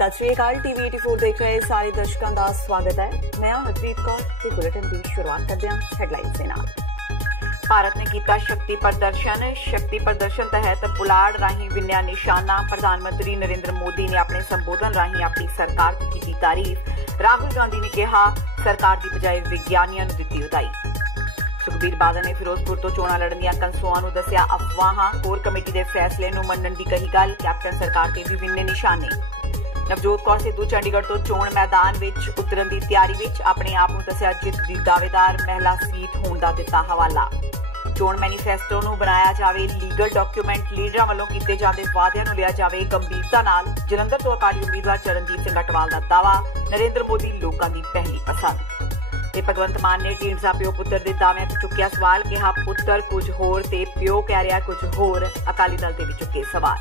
सत श्री अकाल। टीवी 84 देख रहे सारे दर्शकों का स्वागत है। मैं हरप्रीत कौर ते बुलेटिन की शुरुआत करते हैं हेडलाइंस के नाल। भारत ने किया शक्ति प्रदर्शन तहत पुलाड़ राही विन्या निशाना। प्रधानमंत्री नरेंद्र मोदी ने अपने संबोधन राही अपनी सरकार की की तारीफ। राहुल गांधी ने कहा सरकार की बजाय विग्यानियों को दी उदाई। सुखबीर बादल ने फिरोजपुर तो चोणां लड़न दीआं कंसोआं नूं दस्सिया अफवाहां। कोर कमेटी के फैसले नूं मन्नण दी कही गल। कैप्टन सरकार ते भी विन्ने निशाने। नवजोत कौर सिद्धू चंडीगढ़ तो चोण मैदान विच उतरन दी तैयारी विच अपने आप नूं दस्सिया जित दी दावेदार। महिला सीट होण दा दित्ता हवाला। चोण मैनीफेस्टो नूं बनाया जावे लीगल डॉक्यूमेंट। लीडरां वल्लों कीते जांदे वादिआं नूं लिया जावे गंभीरता नाल। जलंधर तो अकाली उम्मीदवार चरणजीत सिंह अटवाल दा दावा। नरेंद्र मोदी लोकां दी पहली पसंद। ते भगवंत मान ने ढींडसा प्यो पुत्तर दे दाविआं ते चुक्किया सवाल। कहा पुत्तर कुछ होर ते प्यो कह रिहा कुछ होर। अकाली दल ते भी चुके सवाल।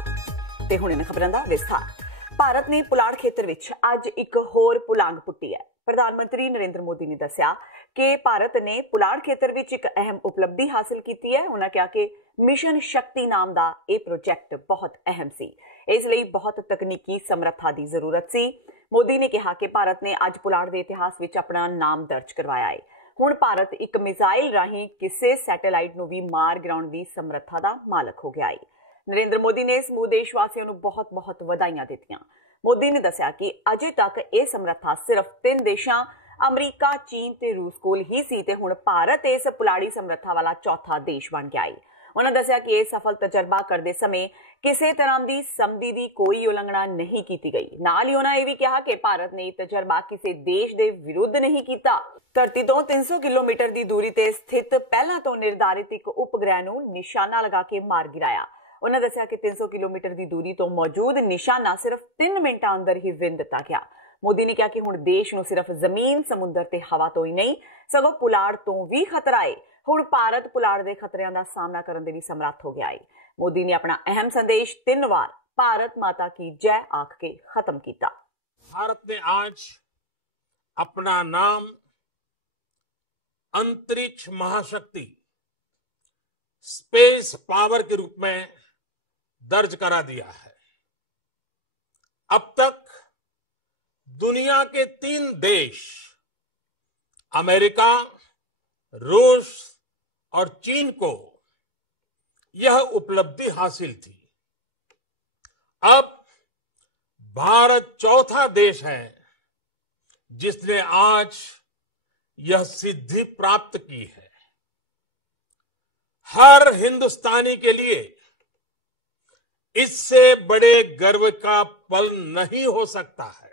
ते हुण इन्हां खबरां दा विस्तार। भारत ने पुलाड़ खेतर विच अज एक होर पुलांग पुट्टी है। प्रधानमंत्री नरेंद्र मोदी ने दस्सिया कि भारत ने पुलाड़ खेतर विच एक अहम उपलब्धि हासिल की है। उन्होंने कहा कि मिशन शक्ति नाम का यह प्रोजेक्ट बहुत अहम सी, इसलिए बहुत तकनीकी समर्था की जरूरत सी। मोदी ने कहा कि भारत ने अज पुलाड़ के इतिहास विच अपना नाम दर्ज करवाया है। हुण भारत एक मिसाइल राही किसी सैटेलाइट नूं भी मार गिराउण की समर्था का मालक हो गया है। नरेंद्र मोदी ने समूह देशवासियों को बहुत बहुत वधाइयां दित्तियां। मोदी ने दस्सिया कि अजे तक यह समर्था सिर्फ 3 देशों अमरीका, चीन ते रूस कोल ही सी ते हुण भारत इस पुलाड़ी समर्था वाला चौथा देश बन गया है। उन्होंने दस्सिया कि यह सफल तजर्बा करते समय किसी तरह की संधि की कोई उल्लंघना नहीं की गई। नाल ही उन्होंने यह भी कहा कि भारत ने तजर्बा किसी देश के विरुद्ध नहीं किया। धरती तो 300 किलोमीटर की दूरी ते स्थित पहला तो निर्धारित एक उपग्रह नूं निशाना लगा के मार गिराया। उन्होंने दस्सिया कि 300 किलोमीटर की दूरी तो मौजूद निशाना सिर्फ 3 मिनटां अंदर ही विन दिता गया। मोदी ने कहा कि हुण देश नूं सिर्फ जमीन, समुद्र ते हवा तो ही नहीं सगों पुलाड़ तो भी खतरा है। हुण भारत पुलाड़ के खतरियां का सामना करने के लिए समर्थ हो गया है। मोदी ने अपना अहम संदेश 3 बार भारत माता की जय आख के खत्म किया। भारत ने आज अपना नाम अंतरिक्ष महाशक्ति स्पेस पावर के रूप में दर्ज करा दिया है। अब तक दुनिया के 3 देश अमेरिका, रूस और चीन को यह उपलब्धि हासिल थी। अब भारत चौथा देश है जिसने आज यह सिद्धि प्राप्त की है। हर हिंदुस्तानी के लिए इससे बड़े गर्व का पल नहीं हो सकता है।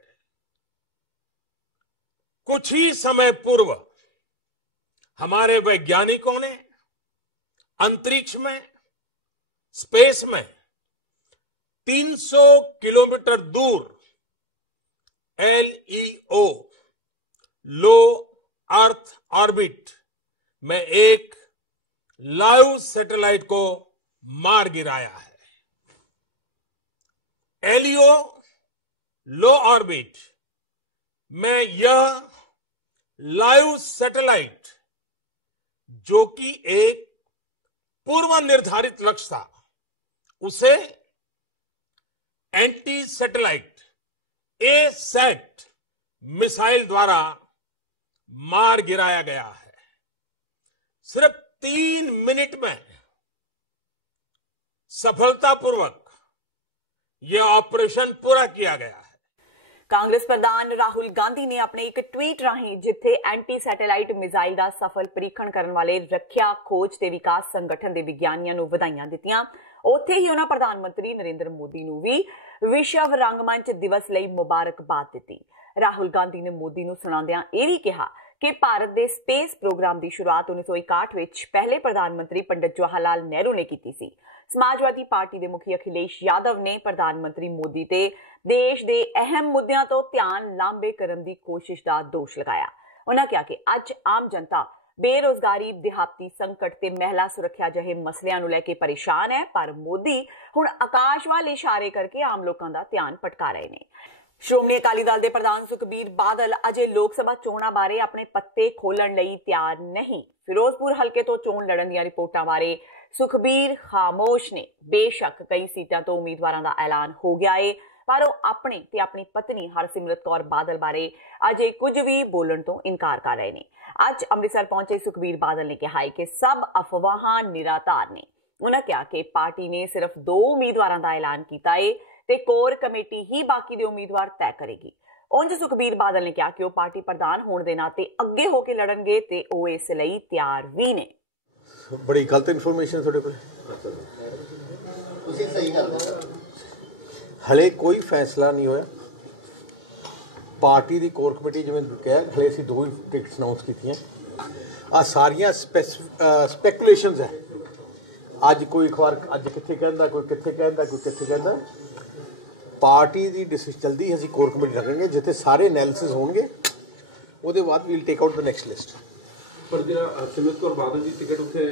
कुछ ही समय पूर्व हमारे वैज्ञानिकों ने अंतरिक्ष में, स्पेस में 300 किलोमीटर दूर LEO लो अर्थ ऑर्बिट में एक लाइव सैटेलाइट को मार गिराया है। LEO लो ऑर्बिट में यह लाइव सैटेलाइट, जो कि एक पूर्व निर्धारित लक्ष्य था, उसे एंटी सैटेलाइट A-SAT मिसाइल द्वारा मार गिराया गया है। सिर्फ 3 मिनट में सफलतापूर्वक यह ऑपरेशन पूरा किया गया है। कांग्रेस प्रधान राहुल गांधी ने अपने एक ट्वीट राही जिथे एंटी सैटेलाइट मिसाइल का सफल परीक्षण करने वाले रखिया खोज ते विकास संगठन के विज्ञानियों को वधाइयां दित्तियां, उत्थे ही उन्होंने प्रधानमंत्री नरेंद्र मोदी को भी विश्व रंगमंच दिवस लई मुबारकबाद दी। राहुल गांधी ने मोदी को सुणांदियां यह भी कहा कि भारत के स्पेस प्रोग्राम की शुरुआत 1961 विच पहले प्रधानमंत्री पंडित जवाहरलाल नेहरू ने की सी। समाजवादी पार्टी के मुखी अखिलेश यादव ने प्रधानमंत्री मोदी ते देश के अहम मुद्दों तो ध्यान लांबे करने की कोशिश का दोष लगाया। उन्होंने कहा कि अज आम जनता बेरोजगारी, दिहाती संकट ते महिला सुरक्षा जहे मसलियां नूं लैके परेशान है, पर मोदी हुण आकाश वाल इशारे करके आम लोगों का ध्यान भटका रहे हैं। श्रोमणी अकाली दल के प्रधान सुखबीर बादल अजे लोक सभा चोणां बारे अपने पत्ते खोलण लई तैयार नहीं। फिरोजपुर हल्के तो चोण लड़न दी रिपोर्टां बारे सुखबीर खामोश ने। बेशक कई सीटां तो उम्मीदवारों का ऐलान हो गया है, पर वो अपने ते अपनी पत्नी हरसिमरत कौर बादल बारे अजे कुछ भी बोलण तो इनकार कर रहे हैं। अज अमृतसर पहुंचे सुखबीर बादल ने कहा है कि सब अफवाहां निराधार ने। उन्होंने कहा कि पार्टी ने सिर्फ 2 उम्मीदवारों का ऐलान किया है ते कोर कमेटी ही बाकी दे उम्मीदवार तय करेगी। उंज सुखबीर बादल ने कहा कि वो पार्टी प्रधान होने के नाते अगे होकर लड़नगे ते वो इस लई तैयार भी ने। बड़ी गलत इन्फॉर्मेशन थोड़े को हले कोई फैसला नहीं होया। पार्टी की कोर कमेटी जिवें कहा हले असीं 2 ही टिकट्स अनाउंस कीतियां। आ सारियां स्पैकुलेशनस है। अज कोई अखबार अज कित्थे कहंदा, कोई कित्थे कहंदा, कोई कित्थे कहंदा। पार्टी की डिसीजन जल्दी असीं कोर कमेटी रखांगे जिथे सारे एनालिसिस होणगे, उहदे बाद we'll take out the next list. पर जिहड़ा सिमरत कौर बादल की टिकट उत्थे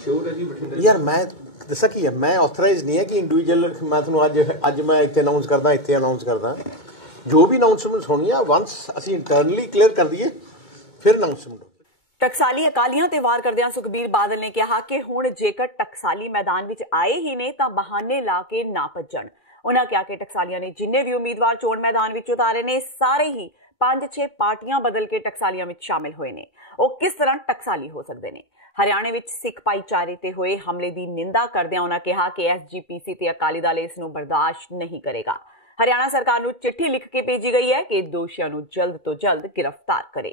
श्योर है जी बठिंडा? यार मैं दसा की है, मैं ऑथराइज नहीं है कि इंडिविजुअल मैं तुहानूं अज मैं इत्थे अनाउंस करदा, इत्थे अनाउंस करदा। जो भी अनाउंसमेंट होनी है वंस असीं इंटरनली क्लीयर कर दईए फिर अनाउंसमेंट। टकसाली अकालियां ते वार करदियां सुखबीर बादल ने कहा कि हुण जेकर टकसाली मैदान विच आए ही ने तां बहाने ला के ना भज्जण। उन्होंने कहा कि टकसालियां ने जिन्ने भी उम्मीदवार चोण मैदान विच उतारे ने सारे ही 5-6 पार्टियां बदल के टकसालियां विच शामिल होए ने। वो किस तरह टकसाली हो सकते हैं? हरियाणे विच सिख भाईचारे ते होए हमले की निंदा करदियां उन्होंने कहा कि SGPC ते अकाली दल इस नूं बर्दाश्त नहीं करेगा। हरियाणा सरकार नूं चिट्ठी लिख के भेजी गई है कि दोषियों नूं जल्द तो जल्द गिरफ्तार करे।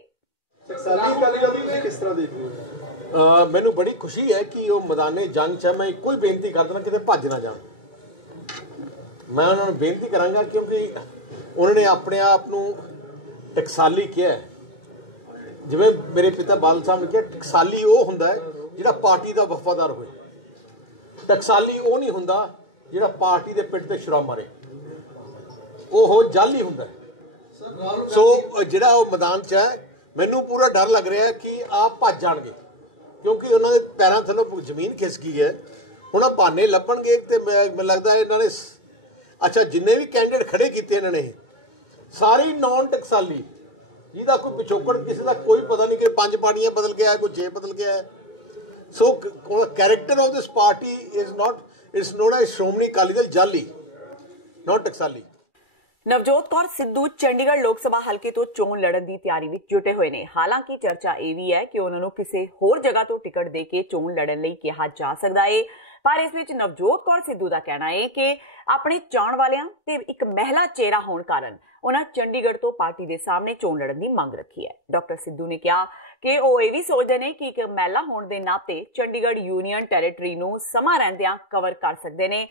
मैनू बड़ी खुशी है कि वो मैदाने जंग च मैं इको ही बेनती कर देना किते भज ना जान। मैं उन्होंने बेनती करांगा क्योंकि उन्होंने अपने आप नूं टकसाली किया है। जिवें मेरे पिता बादल साहब ने कहा टकसाली वो हुंदा है जिहड़ा पार्टी का वफादार होए, टकसाली वो नहीं हुंदा जिहड़ा पार्टी के पिंड ते छुरा मारे, वो हो जाली हुंदा है। सो जिहड़ा वो मैदान च है मैनू पूरा डर लग रहा है कि आप भज जाणगे क्योंकि उन्होंने पैरों थल्लों जमीन खिस गई है। हुण आ बहाने लभणगे ते मैनूं लगदा है इन्होंने अच्छा जिन्ने भी कैंडिडेट खड़े किए इन्होंने सारे नॉन टकसाली जिहदा कोई पिछोकड़ किसी का कोई पता नहीं कि 5 पार्टियां बदल गया है, कोई 6 बदल गया है। So character of this party is not a Shiromani Akali Dal जाली, नॉट टकसाली। नवजोत कौर सिद्धू चंडीगढ़ लोक सभा हल्के तो चोण लड़न की तैयारी विच जुटे हुए ने। हालांकि चर्चा यह भी है कि उन्होंने किसी होर जगह तो टिकट दे के चोण लड़न लई कहा जा सकता है, पर इस विच नवजोत कौर सिद्धू का कहना है कि अपने चाहण वालियां ते एक महिला चेहरा होने कारण उन्होंने चंडीगढ़ तो पार्टी के सामने चोण लड़न की मांग रखी है। डॉक्टर सिद्धू ने कहा कि वो ये भी सोचते हैं कि एक महिला होने के नाते चंडीगढ़ यूनियन टैरेटरी नूं समा रहिंदियां कवर कर सकते हैं।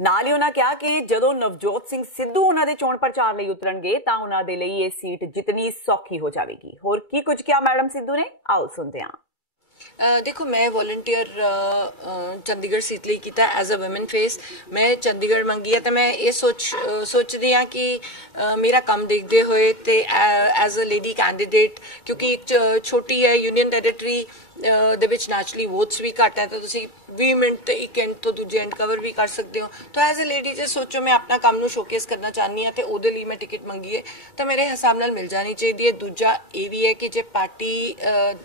नाल ही उन्होंने कहा कि जदों नवजोत सिंह सिद्धू उन्होंने चोण प्रचार लई उतरनगे तां उन्हां दे लई ये सीट जितनी सौखी हो जाएगी। होर की कुछ क्या मैडम सिद्धू ने, आओ सुनते हैं। देखो मैं वॉलंटियर चंडीगढ़ सीट ਲਈ ਕੀਤਾ एज अ वुमेन फेस। मैं चंडीगढ़ मंगी है तो मैं ये सोचती हाँ कि मेरा काम देखते हुए तो एज अ लेडी कैंडीडेट क्योंकि एक छोटी है यूनियन टैरेटरी ਦੇ ਵਿੱਚ ਨੈਚੁਰਲੀ ਵੋਟਸ ਵੀ ਘੱਟ ਹੈ ਤਾਂ ਤੁਸੀਂ 20 ਮਿੰਟ ਤੇ ਇੱਕ ਐਂਡ ਤੋਂ ਦੂਜੇ ਐਂਡ ਕਵਰ ਵੀ ਕਰ ਸਕਦੇ ਹੋ। ਤਾਂ ਐਜ਼ ਅ ਲੇਡੀ ਜੇ ਸੋਚੋ ਮੈਂ ਆਪਣਾ ਕੰਮ ਨੂੰ ਸ਼ੋਕੇਸ ਕਰਨਾ ਚਾਹਨੀ ਹਾਂ ਤੇ ਉਹਦੇ ਲਈ ਮੈਂ ਟਿਕਟ ਮੰਗੀ ਹੈ ਤਾਂ ਮੇਰੇ ਹਿਸਾਬ ਨਾਲ ਮਿਲ ਜਾਣੀ ਚਾਹੀਦੀ ਹੈ। ਦੂਜਾ ਇਹ ਵੀ ਹੈ ਕਿ ਜੇ ਪਾਰਟੀ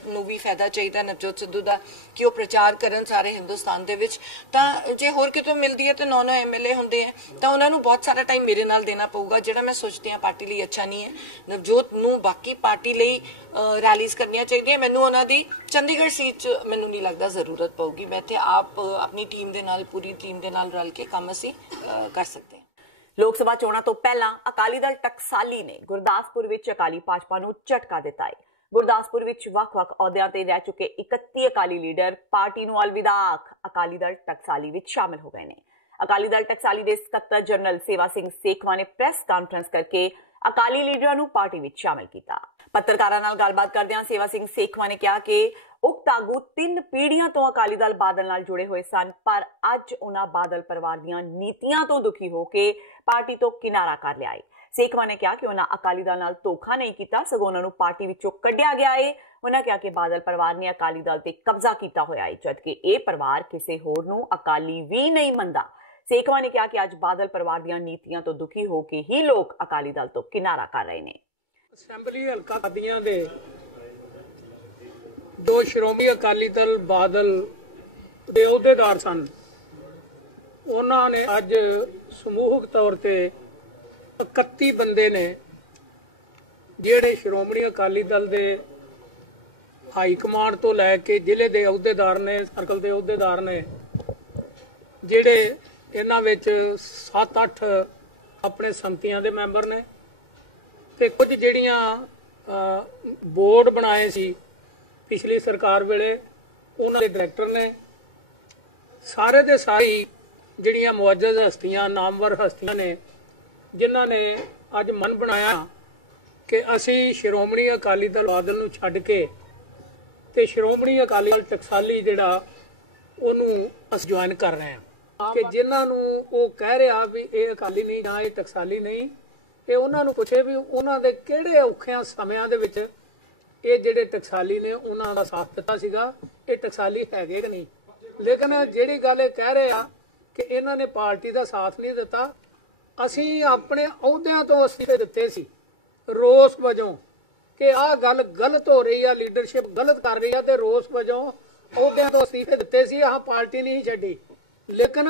ਨੂੰ ਵੀ ਫਾਇਦਾ ਚਾਹੀਦਾ ਨਵਜੋਤ ਸਿੱਧੂ ਦਾ ਕਿ ਉਹ ਪ੍ਰਚਾਰ ਕਰਨ ਸਾਰੇ ਹਿੰਦੁਸਤਾਨ ਦੇ ਵਿੱਚ, ਤਾਂ ਜੇ ਹੋਰ ਕਿਤੋਂ ਮਿਲਦੀ ਹੈ ਤਾਂ 9 MLA ਹੁੰਦੇ ਹੈ ਤਾਂ ਉਹਨਾਂ ਨੂੰ ਬਹੁਤ ਸਾਰਾ ਟਾਈਮ ਮੇਰੇ ਨਾਲ ਦੇਣਾ ਪਊਗਾ ਜਿਹੜਾ ਮੈਂ ਸੋਚਦੀ ਹਾਂ ਪਾਰਟੀ ਲਈ ਅੱਛਾ ਨਹੀਂ ਹੈ। ਨਵਜੋਤ ਨੂੰ ਬਾਕੀ ਪਾਰਟੀ ਲਈ ਰੈਲੀਜ਼ ਕਰਨੀਆਂ ਚਾਹੀਦੀਆਂ। ਮੈਨੂੰ ਉਹਨਾਂ ਦੀ ਚੰਡੀਗੜ੍ਹ सीट मैनू नहीं लगता जरूरत पऊगी। मैं इत्थे आप अपनी टीम दे नाल पूरी टीम दे नाल रल के काम असीं कर सकते हैं। लोक सभा चोणां तो पहला अकाली दल टकसाली ने गुरदासपुर विच अकाली भाजपा नूं झटका दिता है। गुरदासपुर विच वख-वख अहुदियां ते रह चुके 31 अकाली लीडर पार्टी नूं अलविदा आख अकाली दल टकसाली विच शामिल हो गए ने। अकाली दल टकसाली दे सकत्तर जनरल सेवा सिंह सेखवा ने प्रेस कॉन्फ्रेंस करके अकाली लीडरां नूं पार्टी विच शामिल किया। पत्रकारां नाल गलबात करदिआं सेवा सिंह सेखवा ने कहा कि उक्त आगू 3 पीढ़ियां तो अकाली दल बादल नाल जुड़े हुए सन, पर अज उन्हां बादल परिवार दीआं नीतियां तो दुखी होके पार्टी तो किनारा कर लिया है। सेखवा ने कहा कि उन्हां अकाली दल नाल धोखा नहीं किया, सगों उन्हां नूं पार्टी विचों कढिया गया है। उन्हां कहा कि बादल परिवार ने अकाली दल ते कब्जा किया होया है, जबकि यह परिवार किसी होर नूं अकाली भी नहीं मनदा। सेखवा ने कहा कि अज बादल परिवार दीआं नीतियां तो दुखी होके ही लोग अकाली दल तो किनारा कर रहे हैं। असैंबली हल्का कादियां दे जो श्रोमणी अकाली दल बादल ਦੇ ਅਹੁਦੇਦਾਰ ਸਨ ਉਹਨਾਂ ਨੇ ਅੱਜ ਸਮੂਹਕ ਤੌਰ ਤੇ 31 ਬੰਦੇ ਨੇ ਜਿਹੜੇ ਸ਼੍ਰੋਮਣੀ ਅਕਾਲੀ ਦਲ ਦੇ ਹਾਈ ਕਮਾਂਡ ਤੋਂ ਲੈ ਕੇ ਜ਼ਿਲ੍ਹੇ ਦੇ ਅਹੁਦੇਦਾਰ ਨੇ, ਸਰਕਲ ਦੇ ਅਹੁਦੇਦਾਰ ਨੇ, ਜਿਹੜੇ ਇਹਨਾਂ ਵਿੱਚ 7-8 ਆਪਣੇ ਸੰਮਤੀਆਂ ਦੇ ਮੈਂਬਰ ਨੇ ਤੇ ਕੁਝ ਜਿਹੜੀਆਂ ਬੋਰਡ ਬਣਾਏ ਸੀ ਪਿਛਲੀ ਸਰਕਾਰ ਵੇਲੇ ਉਹਨਾਂ ਦੇ ਡਾਇਰੈਕਟਰ ਨੇ। ਸਾਰੇ ਦੇ ਸਾਰੇ ਜਿਹੜੀਆਂ ਮੁਅੱਜ਼ਜ਼ ਹਸਤੀਆਂ, ਨਾਮਵਰ ਹਸਤੀਆਂ ਨੇ, ਜਿਨ੍ਹਾਂ ਨੇ ਅੱਜ ਮਨ ਬਣਾਇਆ ਕਿ ਅਸੀਂ ਸ਼੍ਰੋਮਣੀ ਅਕਾਲੀ ਦਲ ਬਾਦਲ ਨੂੰ ਛੱਡ ਕੇ ਤੇ ਸ਼੍ਰੋਮਣੀ ਅਕਾਲੀ ਦਲ ਟਕਸਾਲੀ ਜਿਹੜਾ ਉਹਨੂੰ ਅਸੀਂ ਜੁਆਇਨ ਕਰ ਰਹੇ ਹਾਂ। ਕਿ ਜਿਨ੍ਹਾਂ ਨੂੰ ਉਹ ਕਹਿ ਰਿਹਾ ਵੀ ਇਹ ਅਕਾਲੀ ਨਹੀਂ ਜਾਂ ਇਹ ਟਕਸਾਲੀ ਨਹੀਂ, ਇਹ ਉਹਨਾਂ ਨੂੰ ਪੁੱਛੇ ਵੀ ਉਹਨਾਂ ਦੇ ਕਿਹੜੇ ਔਖਿਆਂ ਸਮਿਆਂ ਦੇ ਵਿੱਚ ਇਹ ਜਿਹੜੇ ਟਕਸਾਲੀ ਨੇ ਉਹਨਾਂ ਦਾ ਸਾਥ ਦਿੱਤਾ ਸੀਗਾ, ਇਹ ਟਕਸਾਲੀ ਹੈਗੇ ਕਿ ਨਹੀਂ। ਲੇਕਿਨ ਜਿਹੜੀ ਗੱਲ ਇਹ ਕਹਿ ਰਹੇ ਆ ਕਿ ਇਹਨਾਂ ਨੇ ਪਾਰਟੀ ਦਾ ਸਾਥ ਨਹੀਂ ਦਿੱਤਾ, ਅਸੀਂ ਆਪਣੇ ਅਹੁਦਿਆਂ ਤੋਂ ਅਸਤੀਫੇ ਦਿੱਤੇ ਸੀ ਰੋਸ ਵਜੋਂ ਕਿ ਆਹ ਗੱਲ ਗਲਤ ਹੋ ਰਹੀ ਆ, ਲੀਡਰਸ਼ਿਪ ਗਲਤ ਕਰ ਰਹੀ ਆ, ਤੇ ਰੋਸ ਵਜੋਂ ਅਹੁਦਿਆਂ ਤੋਂ ਅਸਤੀਫੇ ਦਿੱਤੇ ਸੀ। ਆਹ ਪਾਰਟੀ ਨਹੀਂ ਛੱਡੀ। ਲੇਕਿਨ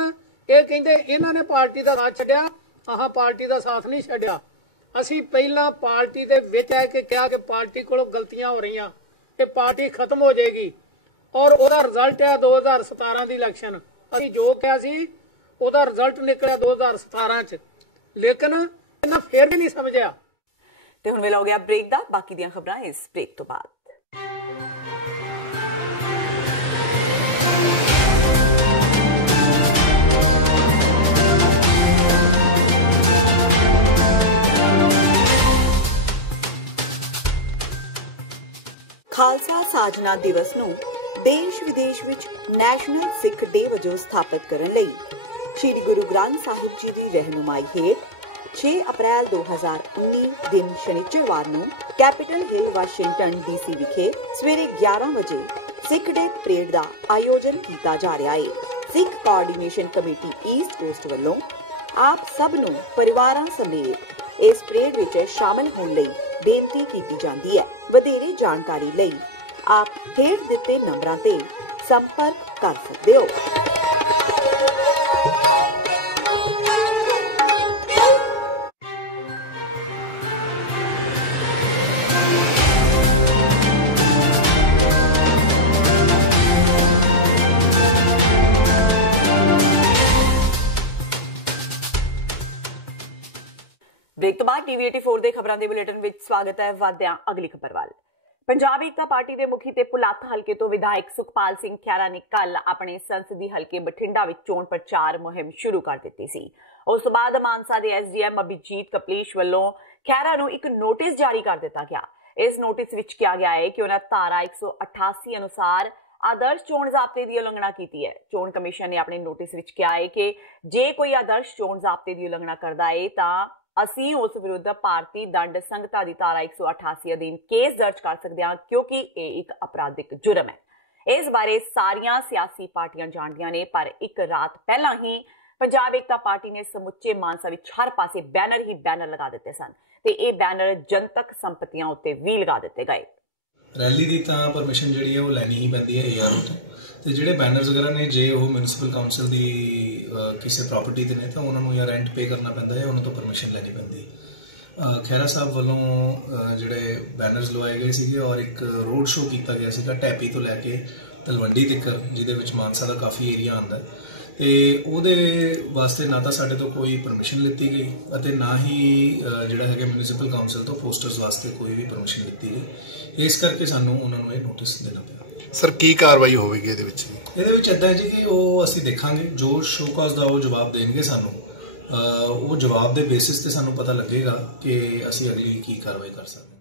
ਇਹ ਕਹਿੰਦੇ ਇਹਨਾਂ ਨੇ ਪਾਰਟੀ ਦਾ ਸਾਥ ਛੱਡਿਆ, ਆਹ ਪਾਰਟੀ ਦਾ ਸਾਥ ਨਹੀਂ ਛੱਡਿਆ। ਅਸੀਂ ਪਹਿਲਾਂ ਪਾਰਟੀ ਦੇ ਵਿੱਚ ਆ ਕੇ ਕਿਹਾ ਕਿ ਪਾਰਟੀ ਕੋਲੋਂ ਗਲਤੀਆਂ ਹੋ ਰਹੀਆਂ, ਇਹ ਪਾਰਟੀ ਖਤਮ ਹੋ ਜਾਏਗੀ, ਔਰ ਉਹਦਾ ਰਿਜ਼ਲਟ ਹੈ 2017 ਦੀ ਇਲੈਕਸ਼ਨ। ਅਸੀਂ ਜੋ ਕਿਹਾ ਸੀ ਉਹਦਾ ਰਿਜ਼ਲਟ ਨਿਕਲਿਆ 2017 ਚ, ਲੇਕਿਨ ਇਹਨਾਂ ਫੇਰ ਵੀ ਨਹੀਂ ਸਮਝਿਆ। ਤੇ ਹੁਣ ਵੇਲਾ ਹੋ ਗਿਆ ਬ੍ਰੇਕ ਦਾ। ਬਾਕੀ ਦੀਆਂ ਖਬਰਾਂ ਇਸ ਬ੍ਰੇਕ ਤੋਂ ਬਾਅਦ। ਖਾਲਸਾ ਸਾਜਨਾ ਦਿਵਸ ਨੂੰ ਦੇਸ਼ ਵਿਦੇਸ਼ ਵਿੱਚ ਨੈਸ਼ਨਲ ਸਿੱਖ ਡੇ ਵਜੋਂ ਸਥਾਪਿਤ ਕਰਨ ਲਈ ਸ਼੍ਰੀ ਗੁਰੂ ਗ੍ਰੰਥ ਸਾਹਿਬ ਜੀ ਦੀ ਰਹਿਨੁਮਾਈ ਹੇਠ 6 ਅਪ੍ਰੈਲ 2019 ਦਿਨ ਸ਼ਨੀਚਰਵਾਰ ਨੂੰ ਕੈਪੀਟਲ ਹਿੱਲ ਵਾਸ਼ਿੰਗਟਨ ਡੀਸੀ ਵਿਖੇ ਸਵੇਰੇ 11 ਵਜੇ ਸਿੱਖ ਡੇ ਪਰੇਡ ਦਾ ਆਯੋਜਨ ਕੀਤਾ ਜਾ ਰਿਹਾ ਹੈ। ਸਿੱਖ ਕੋਆਰਡੀਨੇਸ਼ਨ ਕਮੇਟੀ ਈਸਟ ਕੋਸਟ ਵੱਲੋਂ ਆਪ ਸਭ ਨੂੰ ਪਰਿਵਾਰਾਂ ਸਮੇਤ ਇਸ ਪਰੇਡ ਵਿੱਚ ਸ਼ਾਮਲ ਹੋਣ ਲਈ ਬੇਨਤੀ ਕੀਤੀ ਜਾਂਦੀ ਹੈ। ਵਧੇਰੇ ਜਾਣਕਾਰੀ ਲਈ ਆਪ ਹੇਠ ਦਿੱਤੇ ਨੰਬਰਾਂ ਤੇ ਸੰਪਰਕ ਕਰ ਸਕਦੇ ਹੋ। ਬ੍ਰੇਕ ਤੋਂ ਬਾਅਦ ਟੀਵੀ 84 ਦੇ ਖਬਰਾਂ ਦੇ ਬੁਲੇਟਿਨ ਵਿੱਚ ਸਵਾਗਤ ਹੈ। ਵਧਦਿਆਂ ਅਗਲੀ ਖਬਰ ਵੱਲ। ਪੰਜਾਬ ਏਕਤਾ ਪਾਰਟੀ ਦੇ ਮੁਖੀ ਤੇ ਪੁਲਾਥ ਹਲਕੇ ਤੋਂ ਵਿਧਾਇਕ ਸੁਖਪਾਲ ਸਿੰਘ ਖਹਿਰਾ ਨੇ ਕੱਲ ਆਪਣੇ ਸੰਸਦੀ ਹਲਕੇ ਬਠਿੰਡਾ ਵਿੱਚ ਚੋਣ ਪ੍ਰਚਾਰ ਮੁਹਿੰਮ ਸ਼ੁਰੂ ਕਰ ਦਿੱਤੀ ਸੀ। ਉਸ ਤੋਂ ਬਾਅਦ ਮਾਨਸਾ ਦੇ ਐਸਡੀਐਮ ਅਭਿਜੀਤ ਕਪਲੇਸ਼ ਵੱਲੋਂ ਖਹਿਰਾ ਨੂੰ ਇੱਕ ਨੋਟਿਸ ਜਾਰੀ ਕਰ ਦਿੱਤਾ ਗਿਆ। ਇਸ ਨੋਟਿਸ ਵਿੱਚ ਕਿਹਾ ਗਿਆ ਹੈ ਕਿ ਉਹਨਾਂ ਧਾਰਾ 188 ਅਨੁਸਾਰ ਆਦਰਸ਼ ਚੋਣ ਜ਼ਾਬਤੇ ਦੀ ਉਲੰਘਣਾ ਕੀਤੀ ਹੈ। ਚੋਣ ਕਮਿਸ਼ਨ ਨੇ ਆਪਣੇ ਨੋਟਿਸ ਵਿੱਚ ਕਿਹਾ ਹੈ ਕਿ ਜੇ ਕੋਈ ਆਦਰਸ਼ ਚੋਣ ਜ਼ਾਬਤੇ ਦੀ ਉਲੰਘਣਾ ਕਰਦਾ ਹੈ ਤਾਂ ਅਸੀਂ ਉਸ ਵਿਰੁੱਧ ਭਾਰਤੀ ਦੰਡ ਸੰਹਿਤਾ ਦੀ ਧਾਰਾ 188 ਅਧੀਨ ਕੇਸ ਦਰਜ ਕਰ ਸਕਦੇ ਹਾਂ, ਕਿਉਂਕਿ ਇਹ ਇੱਕ ਅਪਰਾਧਿਕ ਜੁਰਮ ਹੈ। ਇਸ ਬਾਰੇ ਸਾਰੀਆਂ ਸਿਆਸੀ ਪਾਰਟੀਆਂ ਜਾਣਦੀਆਂ ਨੇ, ਪਰ ਇੱਕ ਰਾਤ ਪਹਿਲਾਂ ਹੀ ਪੰਜਾਬ ਏਕਤਾ ਪਾਰਟੀ ਨੇ ਸਮੁੱਚੇ ਮਾਨਸਾ ਵਿੱਚ ਹਰ ਪਾਸੇ ਬੈਨਰ ਹੀ ਬੈਨਰ ਲਗਾ ਦਿੱਤੇ ਸਨ ਤੇ ਇਹ ਬੈਨਰ ਜਨਤਕ ਸੰਪਤੀਆਂ ਉੱਤੇ ਵੀ ਲਗਾ ਦਿੱਤੇ ਗਏ। ਰੈਲੀ ਦੀ ਤਾਂ ਪਰਮਿਸ਼ਨ ਜਿਹੜੀ ਹੈ ਉਹ ਲੈਣੀ ਹੀ ਪੈਂਦੀ ਹੈ ਏਆਰਓ ਤੋਂ, ਤੇ ਜਿਹੜੇ ਬੈਨਰਸ ਵਗੈਰਾ ਨੇ ਜੇ ਉਹ ਮਿਊਨਿਸਪਲ ਕਾਉਂਸਲ ਦੀ ਕਿਸੇ ਪ੍ਰਾਪਰਟੀ ਦੇ ਨੇ ਤਾਂ ਉਹਨਾਂ ਨੂੰ ਜਾਂ ਰੈਂਟ ਪੇ ਕਰਨਾ ਪੈਂਦਾ ਹੈ, ਉਹਨਾਂ ਤੋਂ ਪਰਮਿਸ਼ਨ ਲੈਣੀ ਪੈਂਦੀ। ਖਹਿਰਾ ਸਾਹਿਬ ਵੱਲੋਂ ਜਿਹੜੇ ਬੈਨਰਸ ਲਵਾਏ ਗਏ ਸੀਗੇ ਔਰ ਇੱਕ ਰੋਡ ਸ਼ੋਅ ਕੀਤਾ ਗਿਆ ਸੀਗਾ ਟੈਪੀ ਤੋਂ ਲੈ ਕੇ ਤਲਵੰਡੀ ਤੱਕ, ਜਿਹਦੇ ਵਿੱਚ ਮਾਨਸਾ ਦਾ ਕਾਫੀ ਏਰੀਆ ਆਉਂਦਾ ਤੇ ਉਹਦੇ ਵਾਸਤੇ ਨਾ ਤਾਂ ਸਾਡੇ ਤੋਂ ਕੋਈ ਪਰਮਿਸ਼ਨ ਲਿੱਤੀ ਗਈ ਅਤੇ ਨਾ ਹੀ ਜਿਹੜਾ ਹੈਗਾ ਮਿਊਨਿਸਪਲ ਕਾਉਂਸਲ ਤੋਂ ਪੋਸਟਰਸ ਵਾਸਤੇ ਕੋਈ ਵੀ ਪਰਮਿਸ਼ਨ ਲਿੱਤੀ ਗਈ। ਇਸ ਕਰਕੇ ਸਾਨੂੰ ਉਹਨਾਂ ਨੂੰ ਇਹ ਨੋਟਿਸ ਦੇਣਾ ਪਿਆ। ਸਰ ਕੀ ਕਾਰਵਾਈ ਹੋਵੇਗੀ ਇਹਦੇ ਵਿੱਚ? ਇਹਦੇ ਵਿੱਚ ਇੱਦਾਂ ਹੈ ਜੀ ਕਿ ਉਹ ਅਸੀਂ ਦੇਖਾਂਗੇ ਜੋ ਸ਼ੋਕਾਜ਼ ਦਾ ਉਹ ਜਵਾਬ ਦੇਣਗੇ ਸਾਨੂੰ, ਉਹ ਜਵਾਬ ਦੇ ਬੇਸਿਸ ਤੇ ਸਾਨੂੰ ਪਤਾ ਲੱਗੇਗਾ ਕਿ ਅਸੀਂ ਅਗਲੀ ਕੀ ਕਾਰਵਾਈ ਕਰ ਸਕਦੇ ਹਾਂ।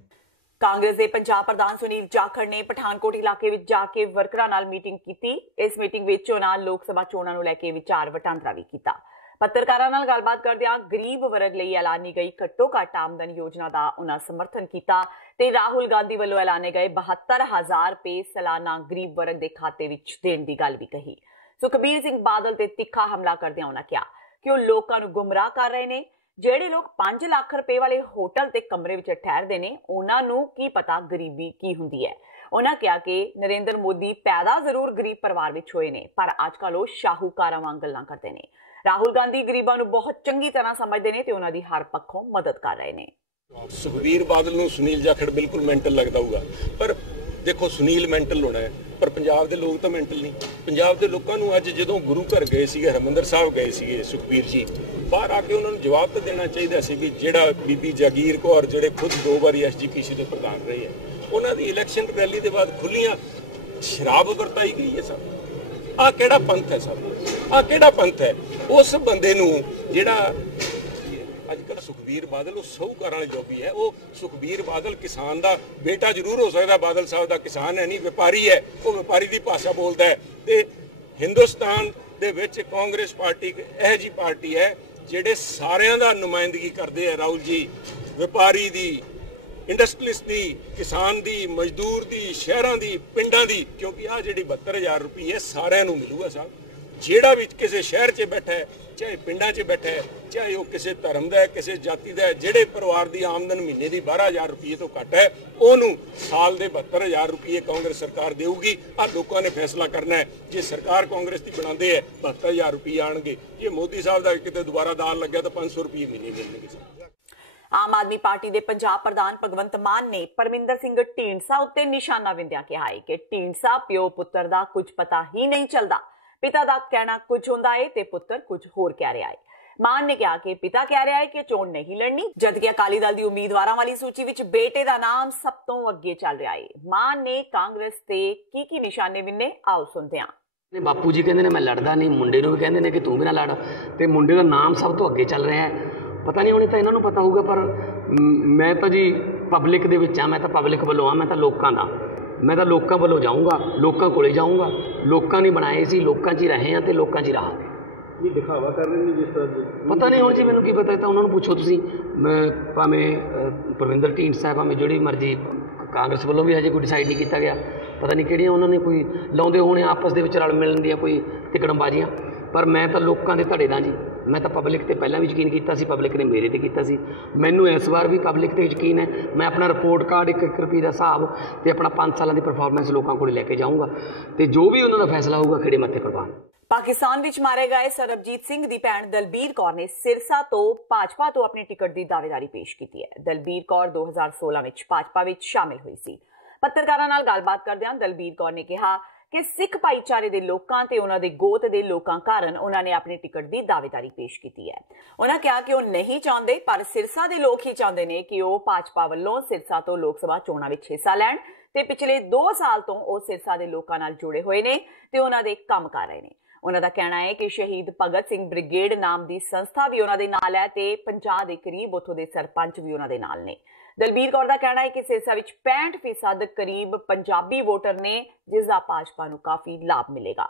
ਕਾਂਗਰਸ ਦੇ ਪੰਜਾਬ ਪ੍ਰਧਾਨ ਸੁਨੀਲ ਜਾਖੜ ਨੇ ਪਠਾਨਕੋਟ ਇਲਾਕੇ ਵਿੱਚ ਜਾ ਕੇ ਵਰਕਰਾਂ ਨਾਲ ਮੀਟਿੰਗ ਕੀਤੀ। ਇਸ ਮੀਟਿੰਗ ਵਿੱਚ ਉਹਨਾਂ ਲੋਕ ਸਭਾ ਚੋਣਾਂ ਨੂੰ ਲੈ ਕੇ ਵਿਚਾਰ ਵਟਾਂਦਰਾ ਵੀ ਕੀਤਾ। ਪੱਤਰਕਾਰਾਂ ਨਾਲ ਗੱਲਬਾਤ ਕਰਦਿਆਂ ਗਰੀਬ ਵਰਗ ਲਈ ਐਲਾਨੀ ਗਈ ਘੱਟੋ ਘੱਟ ਆਮਦਨ ਯੋਜਨਾ ਦਾ ਉਹਨਾਂ ਸਮਰਥਨ ਕੀਤਾ ਤੇ ਰਾਹੁਲ ਗਾਂਧੀ ਵੱਲੋਂ ਐਲਾਨੇ ਗਏ 72,000 ਰੁਪਏ ਸਾਲਾਨਾ ਗਰੀਬ ਵਰਗ ਦੇ ਖਾਤੇ ਵਿੱਚ ਦੇਣ ਦੀ ਗੱਲ ਵੀ ਕਹੀ। ਸੁਖਬੀਰ ਸਿੰਘ ਬਾਦਲ ਤੇ ਤਿੱਖਾ ਹਮਲਾ ਕਰਦਿਆਂ ਉਹਨਾਂ ਕਿਹਾ ਕਿ ਉਹ ਲੋਕਾਂ ਨੂੰ ਗੁੰਮਰਾਹ ਕਰ ਰਹੇ ਨੇ। ਜਿਹੜੇ ਲੋਕ 5 ਲੱਖ ਰੁਪਏ ਵਾਲੇ ਹੋਟਲ ਤੇ ਕਮਰੇ ਵਿੱਚ ਠਹਿਰਦੇ ਨੇ ਉਹਨਾਂ ਨੂੰ ਕੀ ਪਤਾ ਗਰੀਬੀ ਕੀ ਹੁੰਦੀ ਹੈ। ਉਹਨਾਂ ਕਿਹਾ ਕਿ ਨਰਿੰਦਰ ਮੋਦੀ ਪੈਦਾ ਜ਼ਰੂਰ ਗਰੀਬ ਪਰਿਵਾਰ ਵਿੱਚ ਹੋਏ ਨੇ, ਪਰ ਅੱਜ ਕੱਲ੍ਹ ਉਹ ਸ਼ਾਹੂਕਾਰਾਂ ਵਾਂਗ ਗੱਲਾਂ ਕਰਦੇ ਨੇ। ਰਾਹੁਲ ਗਾਂਧੀ ਗਰੀਬਾਂ ਨੂੰ ਬਹੁਤ ਚੰਗੀ ਤਰ੍ਹਾਂ ਸਮਝਦੇ ਨੇ ਤੇ ਉਹਨਾਂ ਦੀ ਹਰ ਪੱਖੋਂ ਮਦਦ ਕਰ ਰਹੇ ਨੇ। ਸੁਖਬੀਰ ਬਾਦਲ ਨੂੰ ਸੁਨੀਲ ਜਾਖੜ ਬਿਲਕੁਲ ਮੈਂਟਲ ਲੱਗਦਾ ਹੋਊਗਾ, ਪਰ ਦੇਖੋ ਸੁਨੀਲ ਮੈਂਟਲ ਹੋਣਾ ਹੈ, ਪਰ ਪੰਜਾਬ ਦੇ ਲੋਕ ਤਾਂ ਮੈਂਟਲ ਨਹੀਂ। ਪੰਜਾਬ ਦੇ ਲੋਕਾਂ ਨੂੰ ਅੱਜ ਜਦੋਂ ਗੁਰੂ ਘਰ ਗਏ ਸੀਗੇ, ਹਰਿਮੰਦਰ ਸਾਹਿਬ ਗਏ ਸੀਗੇ ਸੁਖਬੀਰ ਜੀ, ਬਾਹਰ ਆ ਕੇ ਉਹਨਾਂ ਨੂੰ ਜਵਾਬ ਤਾਂ ਦੇਣਾ ਚਾਹੀਦਾ ਸੀ ਕਿ ਜਿਹੜਾ ਬੀਬੀ ਜਾਗੀਰ ਕੌਰ ਜਿਹੜੇ ਖੁਦ 2 ਵਾਰੀ ਐਸਜੀਪੀਸੀ ਦੇ ਪ੍ਰਧਾਨ ਰਹੇ ਹੈ, ਉਹਨਾਂ ਦੀ ਇਲੈਕਸ਼ਨ ਰੈਲੀ ਦੇ ਬਾਅਦ ਖੁੱਲੀਆਂ ਸ਼ਰਾਬ ਵਰਤਾਈ ਗਈ ਹੈ। ਸਭ ਆਹ ਕਿਹੜਾ ਪੰਥ ਹੈ? ਸਭ ਆਹ ਕਿਹੜਾ ਪੰਥ ਹੈ? ਉਸ ਬੰਦੇ ਨੂੰ ਜਿਹੜਾ ਅੱਜ ਕੱਲ੍ਹ ਸੁਖਬੀਰ ਬਾਦਲ ਉਹ ਸ਼ਾਹੂਕਾਰਾਂ ਵਾਲੀ ਜੋਬੀ ਹੈ। ਉਹ ਸੁਖਬੀਰ ਬਾਦਲ ਕਿਸਾਨ ਦਾ ਬੇਟਾ ਜ਼ਰੂਰ ਹੋ ਸਕਦਾ, ਬਾਦਲ ਸਾਹਿਬ ਦਾ ਕਿਸਾਨ ਹੈ ਨਹੀਂ, ਵਪਾਰੀ ਹੈ। ਉਹ ਵਪਾਰੀ ਦੀ ਭਾਸ਼ਾ ਬੋਲਦਾ ਹੈ। ਤੇ ਹਿੰਦੁਸਤਾਨ ਦੇ ਵਿੱਚ ਕਾਂਗਰਸ ਪਾਰਟੀ ਇਹੋ ਜਿਹੀ ਪਾਰਟੀ ਹੈ ਜਿਹੜੇ ਸਾਰਿਆਂ ਦਾ ਨੁਮਾਇੰਦਗੀ ਕਰਦੇ ਆ। ਰਾਹੁਲ ਜੀ ਵਪਾਰੀ ਦੀ, ਇੰਡਸਟਰੀਲਿਸਟ ਦੀ, ਕਿਸਾਨ ਦੀ, ਮਜ਼ਦੂਰ ਦੀ, ਸ਼ਹਿਰਾਂ ਦੀ, ਪਿੰਡਾਂ ਦੀ, ਕਿਉਂਕਿ ਆਹ ਜਿਹੜੀ 72,000 ਰੁਪਏ ਸਾਰਿਆਂ ਨੂੰ ਮਿਲੂਗਾ ਸਾਹਿਬ। ਜਿਹੜਾ ਵੀ ਕਿਸੇ ਸ਼ਹਿਰ 'ਚ ਬੈਠਾ ਹੈ, ਚਾਹੇ ਪਿੰਡਾਂ 'ਚ ਬੈਠਾ ਹੈ, ਚਾਹੇ ਉਹ ਕਿਸੇ ਧਰਮ ਦਾ ਹੈ, ਕਿਸੇ ਜਾਤੀ ਦਾ ਹੈ, ਜਿਹੜੇ ਪਰਿਵਾਰ ਦੀ ਆਮਦਨ ਮਹੀਨੇ ਦੀ 12,000 ਰੁਪਏ ਤੋਂ ਘੱਟ ਹੈ, ਉਹਨੂੰ ਸਾਲ ਦੇ 72,000 ਰੁਪਏ ਕਾਂਗਰਸ ਸਰਕਾਰ ਦੇਊਗੀ। ਆਹ ਲੋਕਾਂ ਨੇ ਫੈਸਲਾ ਕਰਨਾ ਹੈ। ਜੇ ਸਰਕਾਰ ਕਾਂਗਰਸ ਦੀ ਬਣਾਉਂਦੇ ਹੈ 72,000 ਰੁਪਏ ਆਣਗੇ। ਜੇ ਮੋਦੀ ਸਾਹਿਬ ਦਾ ਕਿਤੇ ਦੁਬਾਰਾ ਦਾਲ ਲੱਗਿਆ ਤਾਂ 500 ਰੁਪਏ ਮਹੀਨੇ ਮਿਲਣਗੇ। ਆਮ ਆਦਮੀ ਪਾਰਟੀ ਦੇ ਪੰਜਾਬ ਪ੍ਰਧਾਨ ਭਗਵੰਤ ਮਾਨ ਨੇ ਪਰਮਿੰਦਰ ਸਿੰਘ ਢੀਂਡਸਾ ਉੱਤੇ ਨਿਸ਼ਾਨਾ ਵਿੰਦਿਆ ਕਿਹਾ ਹੈ ਕਿ ਢੀਂਡਸਾ ਪਿਓ ਪੁੱਤਰ ਦਾ ਕੁਝ ਪਤਾ ਹੀ ਨਹੀਂ ਚੱਲਦਾ। ਪਿਤਾ ਦਾ ਕਹਿਣਾ ਕੁਝ ਹੁੰਦਾ ਹੈ ਤੇ ਪੁੱਤਰ ਕੁਝ ਹੋਰ ਕਹਿ ਰਿਹਾ ਹੈ। ਮਾਨ ਨੇ ਕਿਹਾ ਕਿ ਪਿਤਾ ਕਹਿ ਰਿਹਾ ਹੈ ਕਿ ਚੋਣ ਨਹੀਂ ਲੜਨੀ, ਜਦਕਿ ਅਕਾਲੀ ਦਲ ਦੀ ਉਮੀਦਵਾਰਾਂ ਵਾਲੀ ਸੂਚੀ ਵਿੱਚ ਬੇਟੇ ਦਾ ਨਾਮ ਸਭ ਤੋਂ ਅੱਗੇ ਚੱਲ ਰਿਹਾ ਹੈ। ਮਾਨ ਨੇ ਕਾਂਗਰਸ ਤੇ ਕੀ ਨਿਸ਼ਾਨੇ ਵਿੰਨੇ, ਆਓ ਸੁਣਦੇ ਹਾਂ। ਬਾਪੂ ਜੀ ਕਹਿੰਦੇ ਨੇ ਮੈਂ ਲੜਦਾ ਨਹੀਂ, ਮੁੰਡੇ ਨੂੰ ਵੀ ਕਹਿੰਦੇ ਨੇ ਕਿ ਤੂੰ ਵੀ ਨਾ ਲੜ, ਤੇ ਮੁੰਡੇ ਦਾ ਨਾਮ ਸਭ ਤੋਂ ਅੱਗੇ ਚੱਲ ਰਿਹਾ ਹੈ। ਪਤਾ ਨਹੀਂ ਹੋਣੀ ਤਾਂ ਇਹਨਾਂ ਨੂੰ ਪਤਾ ਹੋਊਗਾ, ਪਰ ਮੈਂ ਤਾਂ ਜੀ ਪਬਲਿਕ ਦੇ ਵਿੱਚ ਆ, ਮੈਂ ਤਾਂ ਪਬਲਿਕ ਵੱਲੋਂ ਆ, ਮੈਂ ਤਾਂ ਲੋਕਾਂ ਦਾ, ਮੈਂ ਤਾਂ ਲੋਕਾਂ ਵੱਲੋਂ ਜਾਊਂਗਾ, ਲੋਕਾਂ ਕੋਲੇ ਜਾਊਂਗਾ। ਲੋਕਾਂ ਨੇ ਬਣਾਏ ਸੀ, ਲੋਕਾਂ 'ਚ ਹੀ ਰਹੇ ਆ ਤੇ ਲੋਕਾਂ 'ਚ ਹੀ ਰਹਾਂਗੇ। ਇਹ ਦਿਖਾਵਾ ਕਰ ਰਹੇ ਨੇ ਜਿਸ ਤਰ੍ਹਾਂ ਪਤਾ ਨਹੀਂ ਹੁਣ ਜੀ, ਮੈਨੂੰ ਕੀ ਪਤਾ, ਤਾਂ ਉਹਨਾਂ ਨੂੰ ਪੁੱਛੋ ਤੁਸੀਂ। ਭਾਵੇਂ ਪਰਮਿੰਦਰ ਢੀਂਡਸਾ, ਭਾਵੇਂ ਜਿਹੜੀ ਮਰਜ਼ੀ, ਕਾਂਗਰਸ ਵੱਲੋਂ ਵੀ ਹਜੇ ਕੋਈ ਡਿਸਾਈਡ ਨਹੀਂ ਕੀਤਾ ਗਿਆ। ਪਤਾ ਨਹੀਂ ਕਿਹੜੀਆਂ ਉਹਨਾਂ ਨੇ ਕੋਈ ਲਾਉਂਦੇ ਹੋਣੇ ਆਪਸ ਦੇ ਵਿੱਚ ਰਲ ਮਿਲਣ ਦੀਆਂ ਕੋਈ ਤਿਕੜਮਬਾਜ਼ੀਆਂ, ਪਰ ਮੈਂ ਤਾਂ ਲੋਕਾਂ ਦੇ ਧੜੇ ਦਾ ਜੀ। ਮੈਂ ਤਾਂ ਪਬਲਿਕ ਤੇ ਪਹਿਲਾਂ ਵੀ ਯਕੀਨ ਕੀਤਾ ਸੀ, ਪਬਲਿਕ ਨੇ ਮੇਰੇ ਤੇ ਕੀਤਾ ਸੀ, ਮੈਨੂੰ ਇਸ ਵਾਰ ਵੀ ਪਬਲਿਕ ਤੇ ਯਕੀਨ ਹੈ। ਮੈਂ ਆਪਣਾ ਰਿਪੋਰਟ ਕਾਰਡ 1 ਰੁਪਏ ਦਾ ਹਿਸਾਬ ਤੇ ਆਪਣਾ 5 ਸਾਲਾਂ ਦੀ ਪਰਫਾਰਮੈਂਸ ਲੋਕਾਂ ਕੋਲ ਲੈ ਕੇ ਜਾਊਂਗਾ ਤੇ ਜੋ ਵੀ ਉਹਨਾਂ ਦਾ ਫੈਸਲਾ ਹੋਊਗਾ ਖਿੜੇ ਮੱਥੇ ਪ੍ਰਵਾਨ। ਪਾਕਿਸਤਾਨ ਵਿੱਚ ਮਾਰੇ ਗਏ ਸਰਬਜੀਤ ਸਿੰਘ ਦੀ ਭੈਣ ਦਲਬੀਰ ਕੌਰ ਨੇ ਸਿਰਸਾ ਤੋਂ ਭਾਜਪਾ ਤੋਂ ਆਪਣੀ ਟਿਕਟ ਦੀ ਦਾਅਵੇਦਾਰੀ ਪੇਸ਼ ਕੀਤੀ ਹੈ। ਦਲਬੀਰ ਕੌਰ 2016 ਵਿੱਚ ਭਾਜਪਾ ਵਿੱਚ ਸ਼ਾਮਿਲ ਹੋਈ ਸੀ। ਪੱਤਰਕਾਰਾਂ ਨਾਲ ਗੱਲਬਾਤ ਕਰਦਿਆਂ ਦਲਬੀਰ ਕੌਰ ਨੇ ਕਿਹਾ ਕਿ ਸਿੱਖ ਭਾਈਚਾਰੇ ਦੇ ਲੋਕਾਂ ਤੇ ਉਹਨਾਂ ਦੇ ਗੋਤ ਦੇ ਲੋਕਾਂ ਕਾਰਨ ਉਹਨਾਂ ਨੇ ਆਪਣੀ ਟਿਕਟ ਦੀ ਦਾਅਵੇਦਾਰੀ ਪੇਸ਼ ਕੀਤੀ ਹੈ। ਉਹਨਾਂ ਕਿਹਾ ਕਿ ਉਹ ਨਹੀਂ ਚਾਹੁੰਦੇ, ਪਰ ਸਿਰਸਾ ਦੇ ਲੋਕ ਹੀ ਚਾਹੁੰਦੇ ਨੇ ਕਿ ਉਹ ਭਾਜਪਾ ਵੱਲੋਂ ਸਿਰਸਾ ਤੋਂ ਲੋਕ ਸਭਾ ਚੋਣਾਂ ਵਿੱਚ ਹਿੱਸਾ ਲੈਣ ਤੇ ਪਿਛਲੇ 2 ਸਾਲ ਤੋਂ ਉਹ ਸਿਰਸਾ ਦੇ ਲੋਕਾਂ ਨਾਲ ਜੁੜੇ ਹੋਏ ਨੇ ਤੇ ਉਹਨਾਂ ਦੇ ਕੰਮ ਕਰ ਰਹੇ ਨੇ। ਉਹਨਾਂ ਦਾ ਕਹਿਣਾ ਹੈ ਕਿ ਸ਼ਹੀਦ ਭਗਤ ਸਿੰਘ ਬ੍ਰਿਗੇਡ ਨਾਮ ਦੀ ਸੰਸਥਾ ਵੀ ਉਹਨਾਂ ਦੇ ਨਾਲ ਹੈ ਤੇ 50 ਦੇ ਕਰੀਬ ਉੱਥੋਂ ਦੇ ਸਰਪੰਚ ਵੀ ਉਹਨਾਂ ਦੇ ਨਾਲ ਨੇ। ਦਲਬੀਰ ਕੌਰ ਦਾ ਕਹਿਣਾ ਹੈ ਕਿ ਸਿਰਸਾ ਵਿੱਚ 65% ਕਰੀਬ ਪੰਜਾਬੀ ਵੋਟਰ ਨੇ, ਜਿਸ ਦਾ ਭਾਜਪਾ ਨੂੰ ਕਾਫੀ ਲਾਭ ਮਿਲੇਗਾ।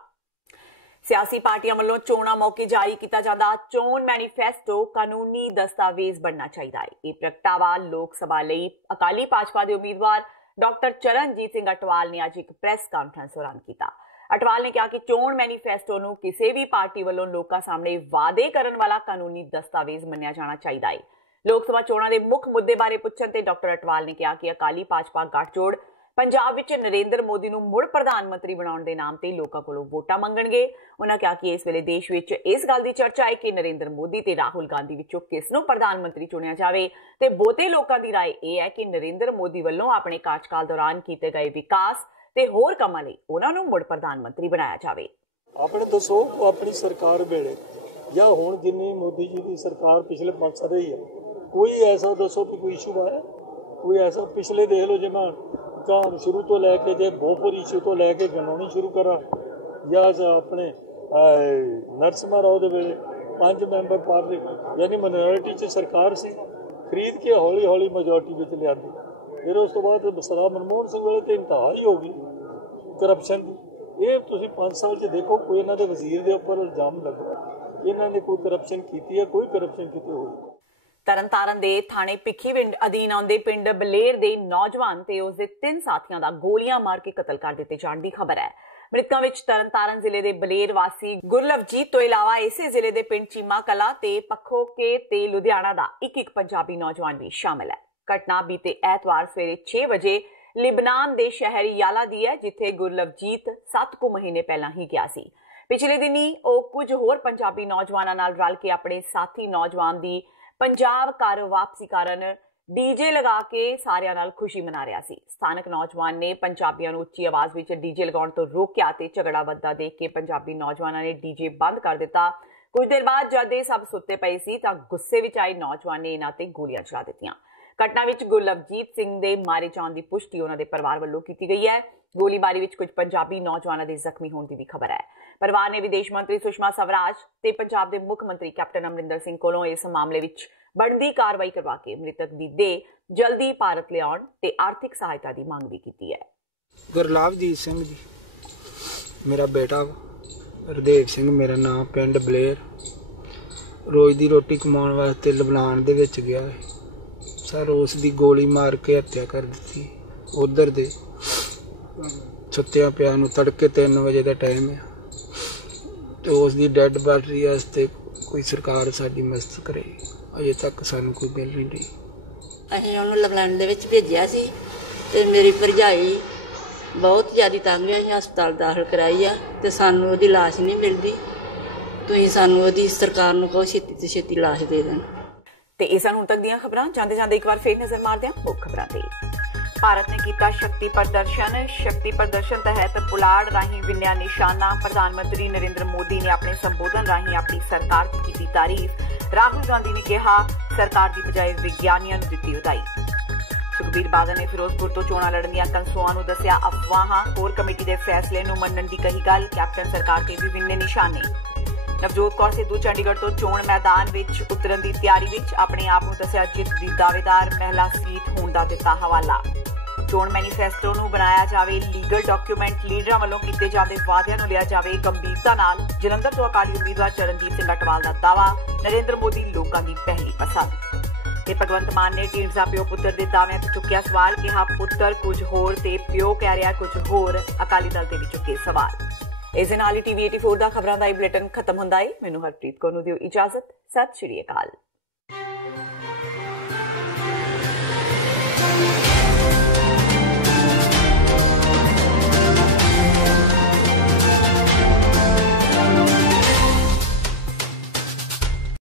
ਸਿਆਸੀ ਪਾਰਟੀਆਂ ਵੱਲੋਂ ਚੋਣਾਂ ਮੌਕੇ ਜਾਰੀ ਕੀਤਾ ਜਾਂਦਾ ਚੋਣ ਮੈਨੀਫੈਸਟੋ ਕਾਨੂੰਨੀ ਦਸਤਾਵੇਜ਼ ਬਣਨਾ ਚਾਹੀਦਾ ਹੈ। ਇਹ ਪ੍ਰਗਟਾਵਾ ਲੋਕ ਸਭਾ ਲਈ ਅਕਾਲੀ ਭਾਜਪਾ ਦੇ ਉਮੀਦਵਾਰ ਡਾਕਟਰ ਚਰਨਜੀਤ ਸਿੰਘ ਅਟਵਾਲ ਨੇ ਅੱਜ ਇੱਕ ਪ੍ਰੈਸ ਕਾਨਫਰੰਸ ਦੌਰਾਨ ਕੀਤਾ। ਅਟਵਾਲ ਨੇ ਕਿਹਾ ਕਿ ਚੋਣ ਮੈਨੀਫੈਸਟੋ ਨੂੰ ਕਿਸੇ ਵੀ ਪਾਰਟੀ ਵੱਲੋਂ ਲੋਕਾਂ ਸਾਹਮਣੇ ਵਾਅਦੇ ਕਰਨ ਵਾਲਾ ਕਾਨੂੰਨੀ ਦਸਤਾਵੇਜ਼ ਮੰਨਿਆ ਜਾਣਾ ਚਾਹੀਦਾ ਹੈ। ਲੋਕ ਸਭਾ ਚੋਣਾਂ ਦੇ ਮੁੱਖ ਮੁੱਦੇ ਬਾਰੇ ਪੁੱਛਣ ਤੇ ਡਾਕਟਰ ਅਟਵਾਲ ਨੇ ਕਿਹਾ ਕਿ ਅਕਾਲੀ ਭਾਜਪਾ ਗੱਠਜੋੜ ਪੰਜਾਬ ਵਿੱਚ ਨਰਿੰਦਰ ਮੋਦੀ ਨੂੰ ਮੁੜ ਪ੍ਰਧਾਨ ਮੰਤਰੀ ਬਣਾਉਣ ਦੇ ਨਾਮ ਤੇ ਲੋਕਾਂ ਕੋਲੋਂ ਵੋਟਾਂ ਮੰਗਣਗੇ। ਉਹਨਾਂ ਕਿਹਾ ਕਿ ਇਸ ਵੇਲੇ ਦੇਸ਼ ਵਿੱਚ ਇਸ ਗੱਲ ਦੀ ਚਰਚਾ ਹੈ ਕਿ ਨਰਿੰਦਰ ਮੋਦੀ ਤੇ ਰਾਹੁਲ ਗਾਂਧੀ ਵਿੱਚੋਂ ਕਿਸ ਨੂੰ ਪ੍ਰਧਾਨ ਮੰਤਰੀ ਚੁਣਿਆ ਜਾਵੇ ਤੇ ਬਹੁਤੇ ਲੋਕਾਂ ਦੀ ਰਾਏ ਇਹ ਹੈ ਕਿ ਨਰਿੰਦਰ ਮੋਦੀ ਵੱਲੋਂ ਆਪਣੇ ਕਾਰਜਕਾਲ ਦੌਰਾਨ ਕੀਤੇ ਗਏ ਵਿਕਾਸ ਤੇ ਹੋਰ ਕੰਮਾਂ ਲਈ ਉਹਨਾਂ ਨੂੰ ਮੁੜ ਪ੍ਰਧਾਨ ਮੰਤਰੀ ਬਣਾਇਆ ਜਾਵੇ। ਆਪਣੇ ਦੱਸੋ ਆਪਣੀ ਸਰਕਾਰ ਵੇਲੇ ਜਾਂ ਹੁਣ ਜਿੰਨੀ ਮੋਦੀ ਜੀ ਦੀ ਸਰਕਾਰ ਪਿਛਲੇ 5 ਸਾਲ ਰਹੀ ਹੈ, ਕੋਈ ਐਸਾ ਦੱਸੋ ਕਿ ਕੋਈ ਇਸ਼ੂ ਆਇਆ? ਕੋਈ ਐਸਾ ਪਿਛਲੇ ਦੇਖ ਲਓ, ਜੇ ਮੈਂ ਤਾਂ ਸ਼ੁਰੂ ਤੋਂ ਲੈ ਕੇ ਜੇ ਭੋਪੁਰ ਇਸ਼ੂ ਤੋਂ ਲੈ ਕੇ ਗਣਾਉਣੀ ਸ਼ੁਰੂ ਕਰਾਂ ਜਾਂ ਆਪਣੇ ਨਰਸਿਮਹਾ ਰਾਓ ਦੇ ਵੇਲੇ 5 ਮੈਂਬਰ ਪਾਰਲੀਮੈਂਟ ਯਾਨੀ ਮਾਈਨੋਰਿਟੀ 'ਚ ਸਰਕਾਰ ਸੀ, ਖਰੀਦ ਕੇ ਹੌਲੀ ਹੌਲੀ ਮੈਜੋਰਟੀ ਵਿੱਚ ਲਿਆਂਦੀ। ਫਿਰ ਉਸ ਤੋਂ ਬਾਅਦ ਸਰਦਾਰ ਮਨਮੋਹਨ ਸਿੰਘ ਵੇਲੇ ਤੇ ਇੰਤਹਾ ਹੀ ਹੋ ਗਈ ਕਰਪਸ਼ਨ ਦੀ। ਇਹ ਤੁਸੀਂ 5 ਸਾਲ 'ਚ ਦੇਖੋ, ਕੋਈ ਇਹਨਾਂ ਦੇ ਵਜ਼ੀਰ ਦੇ ਉੱਪਰ ਇਲਜ਼ਾਮ ਲੱਗਾ ਇਹਨਾਂ ਨੇ ਕੋਈ ਕਰਪਸ਼ਨ ਕੀਤੀ ਹੈ, ਕੋਈ ਕਰਪਸ਼ਨ ਕੀਤੀ ਹੋਈ। ਤਰਨਤਾਰਨ ਦੇ ਥਾਣੇ ਭਿੱਖੀਵਿੰਡ ਅਧੀਨ ਆਉਂਦੇ ਪਿੰਡ ਬਲੇਰ ਦੇ ਨੌਜਵਾਨ ਤੇ ਉਸਦੇ 3 ਸਾਥੀਆਂ ਦਾ ਗੋਲੀਆਂ ਮਾਰ ਕੇ ਕਤਲ ਕਰ ਦਿੱਤੇ ਜਾਣ ਦੀ ਖਬਰ ਹੈ। ਮ੍ਰਿਤਕਾਂ ਵਿੱਚ ਤਰਨਤਾਰਨ ਜ਼ਿਲ੍ਹੇ ਦੇ ਬਲੇਰ ਵਾਸੀ ਗੁਰਲਵਜੀਤ ਤੋਂ ਇਲਾਵਾ ਇਸੇ ਜ਼ਿਲ੍ਹੇ ਦੇ ਪਿੰਡ ਚੀਮਾ ਕਲਾ ਤੇ ਪੱਖੋਕੇ ਤੇ ਲੁਧਿਆਣਾ ਦਾ ਇੱਕ ਪੰਜਾਬੀ ਨੌਜਵਾਨ ਵੀ ਸ਼ਾਮਲ ਹੈ। ਘਟਨਾ ਬੀਤੇ ਐਤਵਾਰ ਸਵੇਰੇ 6 ਵਜੇ ਲਿਬਨਾਨ ਦੇ ਸ਼ਹਿਰ ਯਾਲਾ ਦੀ ਹੈ, ਜਿੱਥੇ ਗੁਰਲਵਜੀਤ 7 ਕੁ ਮਹੀਨੇ ਪਹਿਲਾਂ ਹੀ ਗਿਆ ਸੀ। ਪਿਛਲੇ ਦਿਨੀ ਉਹ ਕੁਝ ਹੋਰ ਪੰਜਾਬੀ ਨੌਜਵਾਨਾਂ ਨਾਲ ਰਲ ਕੇ ਆਪਣੇ ਸਾਥੀ ਨੌਜਵਾਨ ਦੀ ਪੰਜਾਬ ਘਰ ਵਾਪਸੀ ਕਾਰਨ ਡੀਜੇ ਲਗਾ ਕੇ ਸਾਰਿਆਂ ਨਾਲ ਖੁਸ਼ੀ ਮਨਾ ਰਿਹਾ ਸੀ। ਸਥਾਨਕ ਨੌਜਵਾਨ ਨੇ ਪੰਜਾਬੀਆਂ ਨੂੰ ਉੱਚੀ ਆਵਾਜ਼ ਵਿੱਚ ਡੀਜੇ ਲਗਾਉਣ ਤੋਂ ਰੋਕਿਆ ਤੇ ਝਗੜਾ ਵੱਧਦਾ ਦੇਖ ਕੇ ਪੰਜਾਬੀ ਨੌਜਵਾਨਾਂ ਨੇ ਡੀਜੇ ਬੰਦ ਕਰ ਦਿੱਤਾ। ਕੁਝ ਦੇਰ ਬਾਅਦ ਜਦ ਇਹ ਸਭ ਸੁੱਤੇ ਪਏ ਸੀ ਤਾਂ ਗੁੱਸੇ ਵਿੱਚ ਆਏ ਨੌਜਵਾਨ ਨੇ ਇਹਨਾਂ ਤੇ ਗੋਲੀਆਂ ਚਲਾ ਦਿੱਤੀਆਂ। ਘਟਨਾ ਵਿੱਚ ਗੁਰਲਵਜੀਤ ਸਿੰਘ ਦੇ ਮਾਰੇ ਜਾਣ ਦੀ ਪੁਸ਼ਟੀ ਉਹਨਾਂ ਦੇ ਪਰਿਵਾਰ ਵੱਲੋਂ ਕੀਤੀ ਗਈ ਹੈ। ਗੋਲੀਬਾਰੀ ਵਿੱਚ ਕੁਝ ਪੰਜਾਬੀ ਨੌਜਵਾਨਾਂ ਦੇ ਜ਼ਖਮੀ ਹੋਣ ਦੀ ਵੀ ਖਬਰ ਹੈ। ਪਰਿਵਾਰ ਨੇ ਵਿਦੇਸ਼ ਮੰਤਰੀ ਸੁਸ਼ਮਾ ਸਵਰਾਜ ਤੇ ਪੰਜਾਬ ਦੇ ਮੁੱਖ ਮੰਤਰੀ ਕੈਪਟਨ ਅਮਰਿੰਦਰ ਸਿੰਘ ਕੋਲੋਂ ਇਸ ਮਾਮਲੇ ਵਿੱਚ ਬਣਦੀ ਕਾਰਵਾਈ ਕਰਵਾ ਕੇ ਮ੍ਰਿਤਕ ਦੀ ਦੇਹ ਜਲਦੀ ਭਾਰਤ ਲਿਆਉਣ ਤੇ ਆਰਥਿਕ ਸਹਾਇਤਾ ਦੀ ਮੰਗ ਵੀ ਕੀਤੀ ਹੈ। ਗੁਰਲਵਜੀਤ ਸਿੰਘ ਜੀ ਮੇਰਾ ਬੇਟਾ, ਹਰਦੇਵ ਸਿੰਘ ਮੇਰਾ ਨਾਮ, ਪਿੰਡ ਬਲੇਰ। ਰੋਜ਼ ਦੀ ਰੋਟੀ ਕਮਾਉਣ ਵਾਸਤੇ ਲਬਨਾਨ ਦੇ ਵਿੱਚ ਗਿਆ ਹੈ ਸਰ। ਉਸ ਦੀ ਗੋਲੀ ਮਾਰ ਕੇ ਹੱਤਿਆ ਕਰ ਦਿੱਤੀ। ਉਧਰ ਦੇ ਸੁੱਤਿਆਂ ਪਿਆ ਨੂੰ ਤੜਕੇ 3 ਵਜੇ ਦਾ ਟਾਈਮ ਹੈ ਤੇ ਉਸ ਦੀ ਡੈੱਡ ਬਾਡੀ ਵਾਸਤੇ ਕੋਈ ਸਰਕਾਰ ਸਾਡੀ ਮਦਦ ਕਰੇ। ਅਜੇ ਤੱਕ ਸਾਨੂੰ ਕੋਈ ਮਿਲ ਨਹੀਂ ਰਹੀ। ਅਸੀਂ ਉਹਨੂੰ ਲਬਨਾਨ ਦੇ ਵਿੱਚ ਭੇਜਿਆ ਸੀ ਤੇ ਮੇਰੀ ਭਰਜਾਈ ਬਹੁਤ ਜ਼ਿਆਦਾ ਤੰਗ ਹੈ। ਅਸੀਂ ਹਸਪਤਾਲ ਦਾਖਲ ਕਰਾਈ ਆ ਤੇ ਸਾਨੂੰ ਉਹਦੀ ਲਾਸ਼ ਨਹੀਂ ਮਿਲਦੀ। ਤੁਸੀਂ ਸਾਨੂੰ ਉਹਦੀ ਸਰਕਾਰ ਨੂੰ ਕਹੋ ਛੇਤੀ ਤੋਂ ਛੇਤੀ ਲਾਸ਼ ਦੇ ਦੇਣ। ਤੇ ਇਹ ਸਨ ਹੁਣ ਤੱਕ ਦੀਆਂ ਖਬਰਾਂ। ਜਾਂਦੇ ਜਾਂਦੇ ਇੱਕ ਵਾਰ ਫੇਰ ਨਜ਼ਰ ਮਾਰਦੇ ਹਾਂ ਮੁੱਖ ਖਬਰਾਂ ਤੇ। ਭਾਰਤ ਨੇ ਕੀਤਾ ਸ਼ਕਤੀ ਪ੍ਰਦਰਸ਼ਨ ਤਹਿਤ ਪੁਲਾੜ ਰਾਹੀਂ ਵਿੰਨਿਆ ਨਿਸ਼ਾਨਾ। ਪ੍ਰਧਾਨ ਮੰਤਰੀ ਨਰਿੰਦਰ ਮੋਦੀ ਨੇ ਆਪਣੇ ਸੰਬੋਧਨ ਰਾਹੀਂ ਆਪਣੀ ਸਰਕਾਰ ਦੀ ਕੀਤੀ ਤਾਰੀਫ। ਰਾਹੁਲ ਗਾਂਧੀ ਨੇ ਕਿਹਾ ਸਰਕਾਰ ਦੀ ਬਜਾਏ ਵਿਗਿਆਨੀਆਂ ਨੂੰ ਦਿੱਤੀ ਵਧਾਈ। ਸੁਖਬੀਰ ਬਾਦਲ ਨੇ ਫਿਰੋਜ਼ਪੁਰ ਤੋਂ ਚੋਣਾਂ ਲੜਨ ਦੀਆਂ ਕਨਸੂਆਂ ਨੂੰ ਦੱਸਿਆ ਅਫਵਾਹਾਂ। ਕੋਰ ਕਮੇਟੀ ਦੇ ਫੈਸਲੇ ਨੂੰ ਮੰਨਣ ਦੀ ਕਹੀ ਗੱਲ। ਕੈਪਟਨ ਸਰਕਾਰ ਤੇ ਵੀ ਵਿੰਨੇ ਨਿਸ਼ਾਨੇ। ਨਵਜੋਤ ਕੌਰ ਸਿੱਧੂ ਚੰਡੀਗੜ੍ਹ ਤੋਂ ਚੋਣ ਮੈਦਾਨ ਵਿੱਚ ਉਤਰਨ ਦੀ ਤਿਆਰੀ ਵਿੱਚ। ਆਪਣੇ ਆਪ ਨੂੰ ਦੱਸਿਆ ਜਿੱਤ ਦੀ ਦਾਅਵੇਦਾਰ। ਮਹਿਲਾ ਸੀਟ ਹੋਣ ਦਾ ਦਿੱਤਾ ਹਵਾਲਾ। ਚੋਣ ਮੈਨੀਫੈਸਟੋ ਨੂੰ ਬਣਾਇਆ ਜਾਵੇ ਲੀਗਲ ਡਾਕੂਮੈਂਟ। ਲੀਡਰਾਂ ਵੱਲੋਂ ਕੀਤੇ ਜਾਂਦੇ ਵਾਅਦਿਆਂ ਨੂੰ ਲਿਆ ਜਾਵੇ ਗੰਭੀਰਤਾ ਨਾਲ। ਜਲੰਧਰ ਤੋਂ ਅਕਾਲੀ ਉਮੀਦਵਾਰ ਚਰਨਜੀਤ ਸਿੰਘ ਅਟਵਾਲ ਦਾ ਦਾਅਵਾ। ਨਰਿੰਦਰ ਮੋਦੀ ਲੋਕਾਂ ਦੀ ਪਹਿਲੀ ਪਸੰਦ। ਤੇ ਭਗਵੰਤ ਮਾਨ ਨੇ ਢੀਂਡਸਾ ਪਿਓ ਪੁੱਤਰ ਦੇ ਦਾਅਵਿਆਂ ਤੇ ਚੁੱਕਿਆ ਸਵਾਲ। ਕਿਹਾ ਪੁੱਤਰ ਕੁਝ ਹੋਰ ਤੇ ਪਿਓ ਕਹਿ ਰਿਹਾ ਕੁਝ ਹੋਰ। ਅਕਾਲੀ ਦਲ ਤੇ ਵੀ ਚੁੱਕੇ ਸਵਾਲ। ਇਸ ਦੇ ਨਾਲ ਹੀ TV 84 ਦਾ ਖਬਰਾਂ ਦਾ ਇਹ ਬੁਲੇਟਿਨ ਖਤਮ ਹੁੰਦਾ ਹੈ। ਮੈਨੂੰ ਹਰਪ੍ਰੀਤ ਕੌਰ ਨੂੰ ਦਿਓ ਇਜਾਜ਼ਤ। ਸਤਿ ਸ਼੍ਰੀ ਅਕਾਲ।